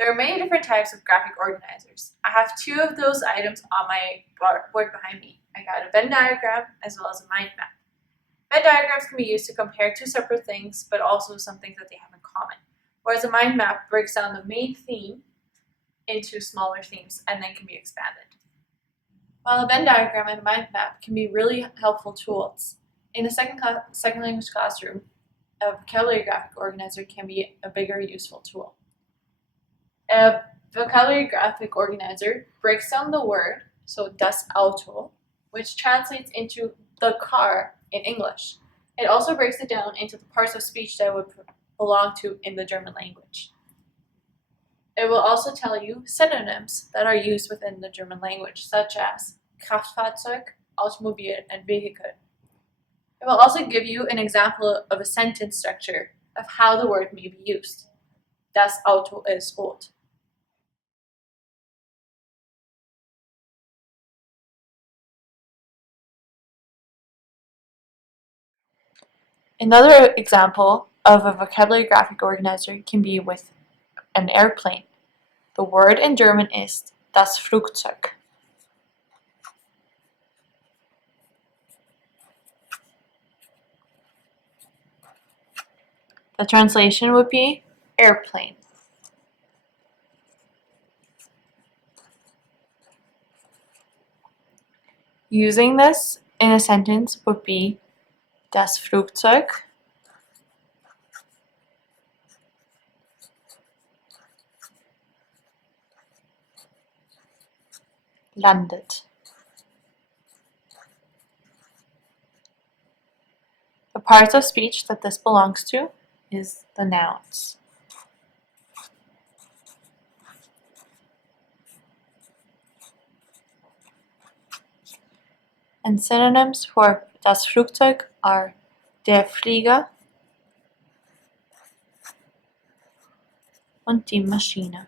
There are many different types of graphic organizers. I have two of those items on my board behind me. I got a Venn diagram as well as a mind map. Venn diagrams can be used to compare two separate things, but also some things that they have in common. Whereas a mind map breaks down the main theme into smaller themes and then can be expanded. While a Venn diagram and a mind map can be really helpful tools, in a second language classroom, a vocabulary graphic organizer can be a bigger useful tool. A vocabulary graphic organizer breaks down the word, so das Auto, which translates into the car in English. It also breaks it down into the parts of speech that would belong to in the German language. It will also tell you synonyms that are used within the German language, such as Kraftfahrzeug, Automobil, and Vehikel. It will also give you an example of a sentence structure of how the word may be used. Das Auto ist rot. Another example of a vocabulary graphic organizer can be with an airplane. The word in German is das Flugzeug. The translation would be airplane. Using this in a sentence would be das Flugzeug landet. The parts of speech that this belongs to is the nouns. And synonyms for das Flugzeug are der Flieger und die Maschine.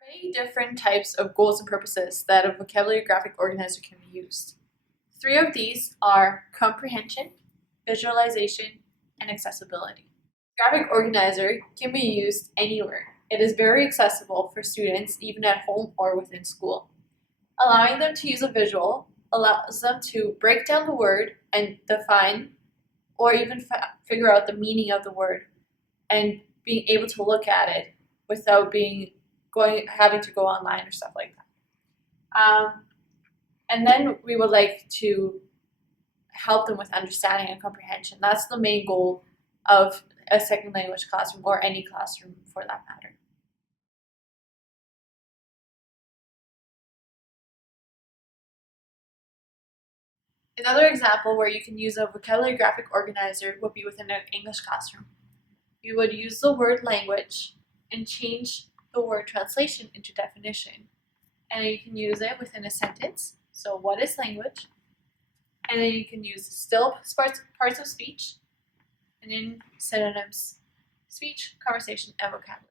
There are many different types of goals and purposes that a vocabulary graphic organizer can be used. Three of these are comprehension, visualization, and accessibility. Graphic organizer can be used anywhere. It is very accessible for students even at home or within school. Allowing them to use a visual allows them to break down the word and define or even figure out the meaning of the word and being able to look at it without having to go online or stuff like that. And then we would like to help them with understanding and comprehension. That's the main goal of a second language classroom or any classroom for that matter. Another example where you can use a vocabulary graphic organizer would be within an English classroom. You would use the word language and change the word translation into definition. And then you can use it within a sentence. So what is language? And then you can use still parts of speech and then synonyms, speech, conversation, and vocabulary.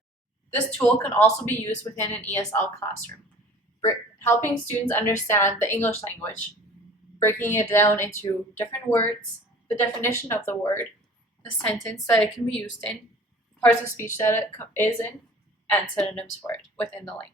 This tool can also be used within an ESL classroom, helping students understand the English language, breaking it down into different words, the definition of the word, the sentence that it can be used in, parts of speech that it is in, and synonyms for it within the language.